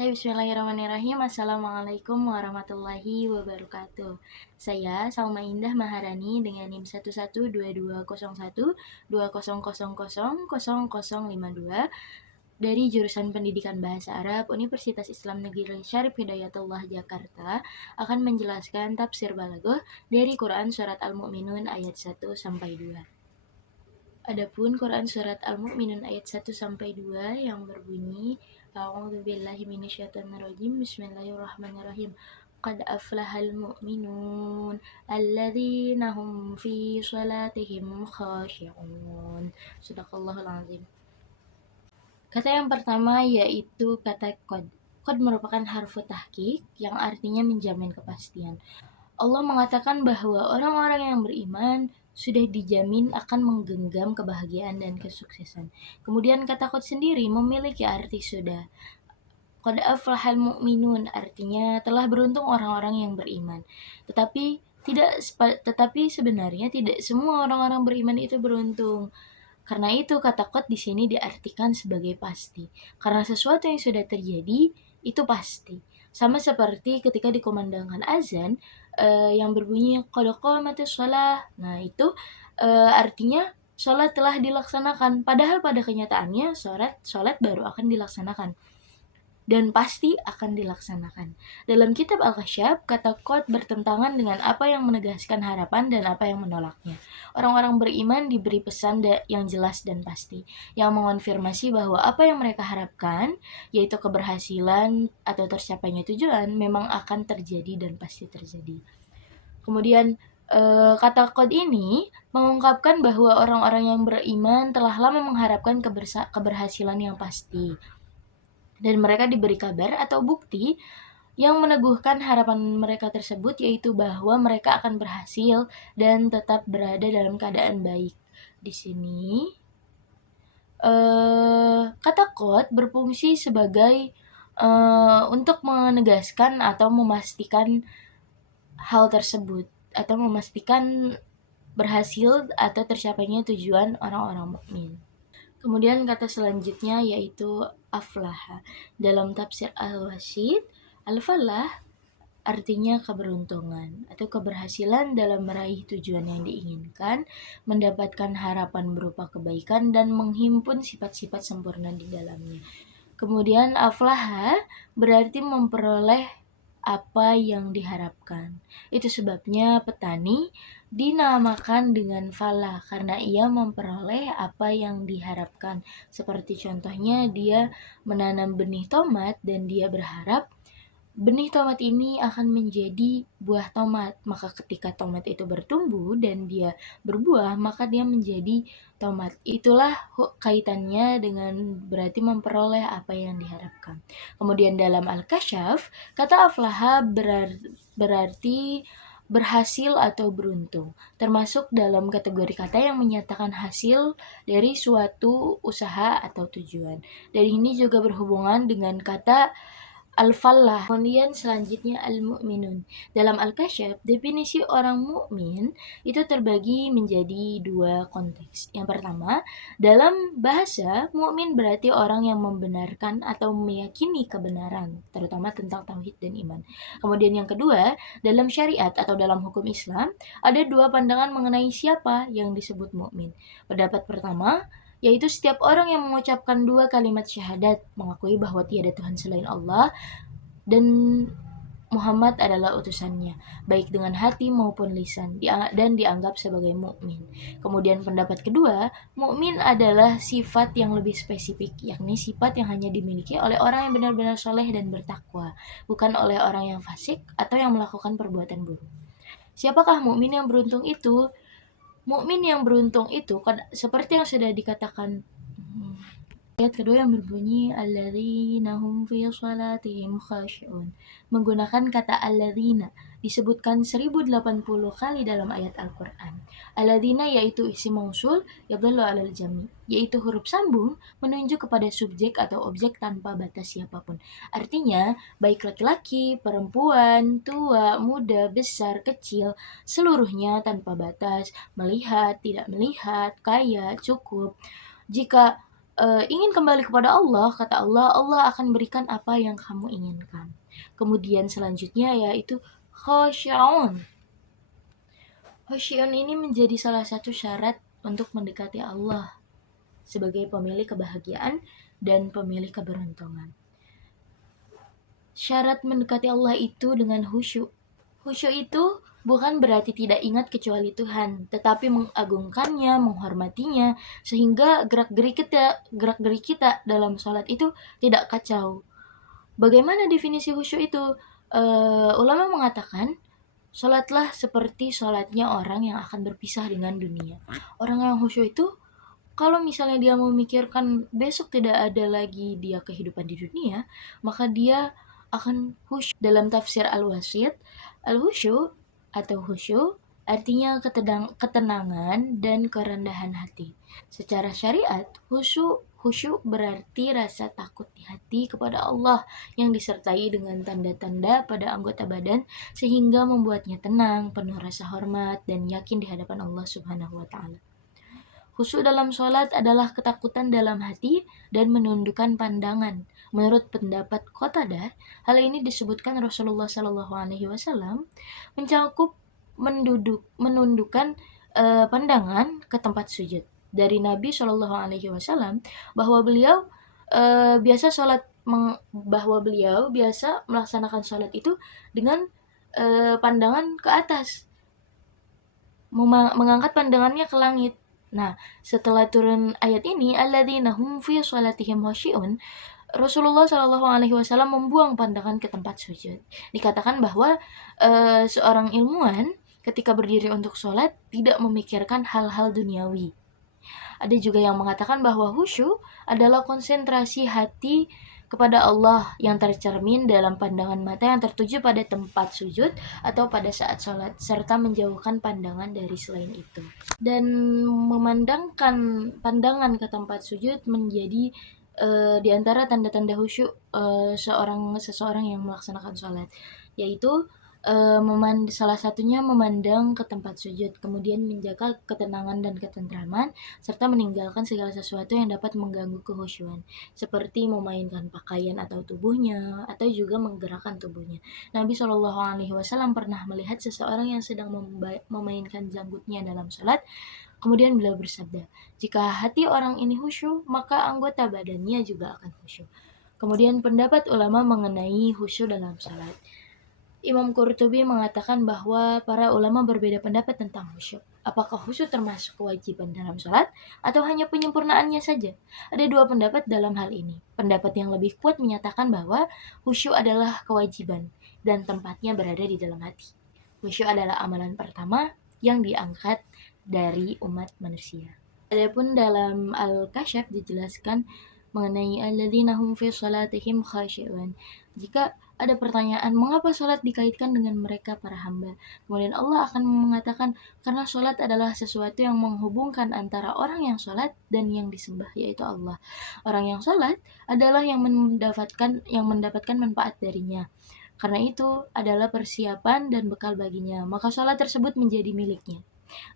Bismillahirrahmanirrahim. Assalamualaikum warahmatullahi wabarakatuh. Saya Salma Indah Maharani dengan NIM 112212000000052 dari jurusan Pendidikan Bahasa Arab Universitas Islam Negeri Syarif Hidayatullah Jakarta akan menjelaskan tafsir balaghah dari Quran Surat Al-Mu'minun ayat 1 sampai 2. Adapun Quran Surat Al-Mu'minun ayat 1 sampai 2 yang berbunyi A'udzubillahi minasyaitonirrajim. Bismillahirrahmanirrahim. Qad aflahal mu'minun alladzina hum fi shalatihim khashi'un. Shadaqallahul azim. Kata yang pertama yaitu kata qad. Qad merupakan harfu tahqiq yang artinya menjamin kepastian. Allah mengatakan bahwa orang-orang yang beriman sudah dijamin akan menggenggam kebahagiaan dan kesuksesan. Kemudian kata qad sendiri memiliki arti sudah. Qad aflahal mu'minun artinya telah beruntung orang-orang yang beriman. Tetapi sebenarnya tidak semua orang-orang beriman itu beruntung. Karena itu kata qad di sini diartikan sebagai pasti. Karena sesuatu yang sudah terjadi itu pasti. Sama seperti ketika dikumandangkan azan yang berbunyi qad qamatis shalah. Nah, itu artinya sholat telah dilaksanakan. Padahal pada kenyataannya sholat baru akan dilaksanakan. Dan pasti akan dilaksanakan. Dalam kitab Al-Kasyaf, kata qad bertentangan dengan apa yang menegaskan harapan dan apa yang menolaknya. Orang-orang beriman diberi pesan yang jelas dan pasti, yang mengonfirmasi bahwa apa yang mereka harapkan, yaitu keberhasilan atau tercapainya tujuan, memang akan terjadi dan pasti terjadi. Kemudian kata qad ini mengungkapkan bahwa orang-orang yang beriman telah lama mengharapkan keberhasilan yang pasti. Dan mereka diberi kabar atau bukti yang meneguhkan harapan mereka tersebut, yaitu bahwa mereka akan berhasil dan tetap berada dalam keadaan baik. Di sini kata qad berfungsi sebagai untuk menegaskan atau memastikan hal tersebut atau memastikan berhasil atau tercapainya tujuan orang-orang mukmin. Kemudian kata selanjutnya yaitu aflaha. Dalam tafsir Al-Wasit, al-falah artinya keberuntungan atau keberhasilan dalam meraih tujuan yang diinginkan, mendapatkan harapan berupa kebaikan dan menghimpun sifat-sifat sempurna di dalamnya. Kemudian aflaha berarti memperoleh apa yang diharapkan. Itu sebabnya petani dinamakan dengan falah karena ia memperoleh apa yang diharapkan. Seperti contohnya dia menanam benih tomat dan dia berharap benih tomat ini akan menjadi buah tomat. Maka ketika tomat itu bertumbuh dan dia berbuah, maka dia menjadi tomat. Itulah kaitannya dengan berarti memperoleh apa yang diharapkan. Kemudian dalam Al-Kasyaf, kata aflaha berarti berhasil atau beruntung, termasuk dalam kategori kata yang menyatakan hasil dari suatu usaha atau tujuan. Dan ini juga berhubungan dengan kata al-falah. Kemudian selanjutnya al-mu'minun. Dalam Al-Kasyaf, definisi orang mukmin itu terbagi menjadi dua konteks. Yang pertama, dalam bahasa, mukmin berarti orang yang membenarkan atau meyakini kebenaran, terutama tentang tauhid dan iman. Kemudian yang kedua, dalam syariat atau dalam hukum Islam, ada dua pandangan mengenai siapa yang disebut mukmin. Pendapat pertama, yaitu setiap orang yang mengucapkan dua kalimat syahadat, mengakui bahwa tiada Tuhan selain Allah dan Muhammad adalah utusannya, baik dengan hati maupun lisan, dan dianggap sebagai mukmin. Kemudian pendapat kedua, mukmin adalah sifat yang lebih spesifik, yakni sifat yang hanya dimiliki oleh orang yang benar-benar soleh dan bertakwa, bukan oleh orang yang fasik atau yang melakukan perbuatan buruk. Siapakah mukmin yang beruntung itu? Mukmin yang beruntung itu seperti yang sudah dikatakan ayat kedua yang berbunyi alladzina hum fi shalatihim khashi'un. Menggunakan kata alladzina disebutkan 1080 kali dalam ayat Al-Qur'an. Alladzina yaitu isim mausul yadullu 'alal jami', yaitu huruf sambung menunjuk kepada subjek atau objek tanpa batas siapapun. Artinya, baik laki-laki, perempuan, tua, muda, besar, kecil, seluruhnya tanpa batas, melihat, tidak melihat, kaya, cukup. Jika ingin kembali kepada Allah, kata Allah, Allah akan berikan apa yang kamu inginkan. Kemudian selanjutnya yaitu khasyi'un. Khasyi'un ini menjadi salah satu syarat untuk mendekati Allah sebagai pemilik kebahagiaan dan pemilik keberuntungan. Syarat mendekati Allah itu dengan khusyuk. Khusyuk itu bukan berarti tidak ingat kecuali Tuhan, tetapi mengagungkannya, menghormatinya, sehingga gerak-gerik kita dalam sholat itu tidak kacau. Bagaimana definisi khusyuk itu? Ulama mengatakan, sholatlah seperti sholatnya orang yang akan berpisah dengan dunia. Orang yang khusyuk itu, kalau misalnya dia memikirkan besok tidak ada lagi dia kehidupan di dunia, maka dia akan khusyuk. Dalam tafsir Al-Wasit, al-khusyuk atau khusyuk artinya ketenangan dan kerendahan hati. Secara syariat, khusyuk berarti rasa takut di hati kepada Allah yang disertai dengan tanda-tanda pada anggota badan sehingga membuatnya tenang, penuh rasa hormat dan yakin di hadapan Allah Subhanahu wa taala. Khusyuk dalam sholat adalah ketakutan dalam hati dan menundukkan pandangan. Menurut pendapat Qatadah, hal ini disebutkan Rasulullah Shallallahu Alaihi Wasallam mencakup menundukkan pandangan ke tempat sujud. Dari Nabi Shallallahu Alaihi Wasallam bahwa beliau biasa melaksanakan sholat itu dengan pandangan ke atas, mengangkat pandangannya ke langit. Nah, setelah turun ayat ini, alladzina hum fi shalatihim khashi'un, Rasulullah Shallallahu Alaihi Wasallam membuang pandangan ke tempat sujud. Dikatakan bahwa seorang ilmuwan ketika berdiri untuk sholat tidak memikirkan hal-hal duniawi. Ada juga yang mengatakan bahwa khusyuk adalah konsentrasi hati kepada Allah yang tercermin dalam pandangan mata yang tertuju pada tempat sujud atau pada saat sholat, serta menjauhkan pandangan dari selain itu. Dan memandangkan pandangan ke tempat sujud menjadi di antara tanda-tanda khusyuk seseorang yang melaksanakan sholat, yaitu salah satunya memandang ke tempat sujud, kemudian menjaga ketenangan dan ketentraman, serta meninggalkan segala sesuatu yang dapat mengganggu kekhusyuan, seperti memainkan pakaian atau tubuhnya, atau juga menggerakkan tubuhnya. Nabi Shallallahu Alaihi Wasallam pernah melihat seseorang yang sedang memainkan janggutnya dalam sholat. Kemudian beliau bersabda, jika hati orang ini khusyuk, maka anggota badannya juga akan khusyuk. Kemudian pendapat ulama mengenai khusyuk dalam sholat. Imam Qurtubi mengatakan bahwa para ulama berbeda pendapat tentang khusyuk. Apakah khusyuk termasuk kewajiban dalam sholat atau hanya penyempurnaannya saja? Ada dua pendapat dalam hal ini. Pendapat yang lebih kuat menyatakan bahwa khusyuk adalah kewajiban dan tempatnya berada di dalam hati. Khusyuk adalah amalan pertama yang diangkat dari umat manusia. Adapun dalam Al-Kasyaf dijelaskan mengenai alladzina hum fi shalatihim khashi'un. Jika ada pertanyaan, mengapa sholat dikaitkan dengan mereka para hamba? Kemudian Allah akan mengatakan, karena sholat adalah sesuatu yang menghubungkan antara orang yang sholat dan yang disembah, yaitu Allah. Orang yang sholat adalah yang mendapatkan manfaat darinya. Karena itu adalah persiapan dan bekal baginya, maka sholat tersebut menjadi miliknya.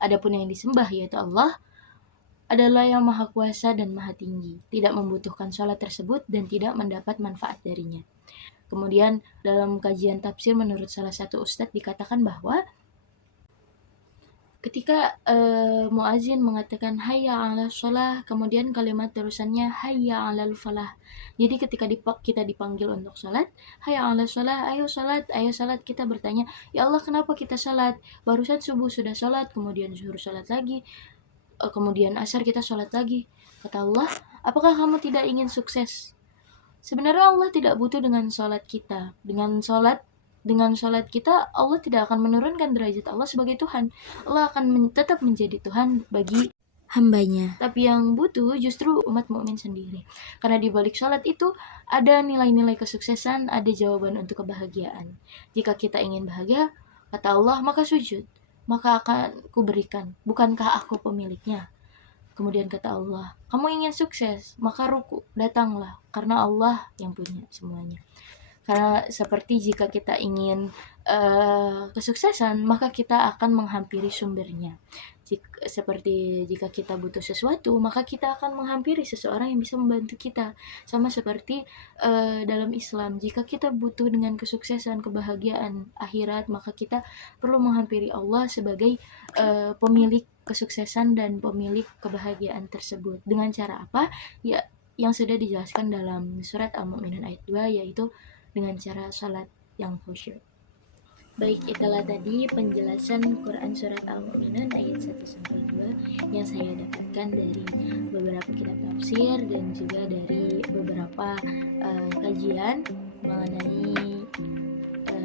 Adapun yang disembah, yaitu Allah, adalah yang maha kuasa dan maha tinggi, tidak membutuhkan sholat tersebut dan tidak mendapat manfaat darinya. Kemudian dalam kajian tafsir menurut salah satu ustadz dikatakan bahwa ketika muazin mengatakan hayya 'alas shalah, kemudian kalimat terusannya hayya 'alal falah. Jadi ketika kita dipanggil untuk salat, hayya 'alas shalah, ayo salat, kita bertanya, ya Allah kenapa kita salat? Barusan subuh sudah salat, kemudian zuhur salat lagi, kemudian asar kita salat lagi. Kata Allah, apakah kamu tidak ingin sukses? Sebenarnya Allah tidak butuh dengan sholat kita. Dengan sholat kita, Allah tidak akan menurunkan derajat Allah sebagai Tuhan. Allah akan tetap menjadi Tuhan bagi hambanya. Tapi yang butuh justru umat mukmin sendiri. Karena di balik sholat itu ada nilai-nilai kesuksesan, ada jawaban untuk kebahagiaan. Jika kita ingin bahagia, kata Allah, maka sujud. Maka akan kuberikan. Bukankah aku pemiliknya? Kemudian kata Allah, kamu ingin sukses, maka ruku, datanglah, karena Allah yang punya semuanya. Karena seperti jika kita ingin kesuksesan, maka kita akan menghampiri sumbernya. Seperti jika kita butuh sesuatu, maka kita akan menghampiri seseorang yang bisa membantu kita. Sama seperti dalam Islam, jika kita butuh dengan kesuksesan, kebahagiaan akhirat, maka kita perlu menghampiri Allah sebagai pemilik kesuksesan dan pemilik kebahagiaan tersebut. Dengan cara apa? Ya, yang sudah dijelaskan dalam surat Al-Mu'minun ayat 2, yaitu dengan cara salat yang khusyuk. Baik, itulah tadi penjelasan Quran Surat Al-Mu'minun ayat 1-2 yang saya dapatkan dari beberapa kitab tafsir dan juga dari beberapa kajian mengenai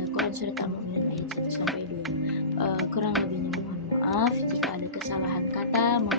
Quran Surat Al-Mu'minun ayat 1-2. Kurang lebihnya mohon maaf jika ada kesalahan kata, mohon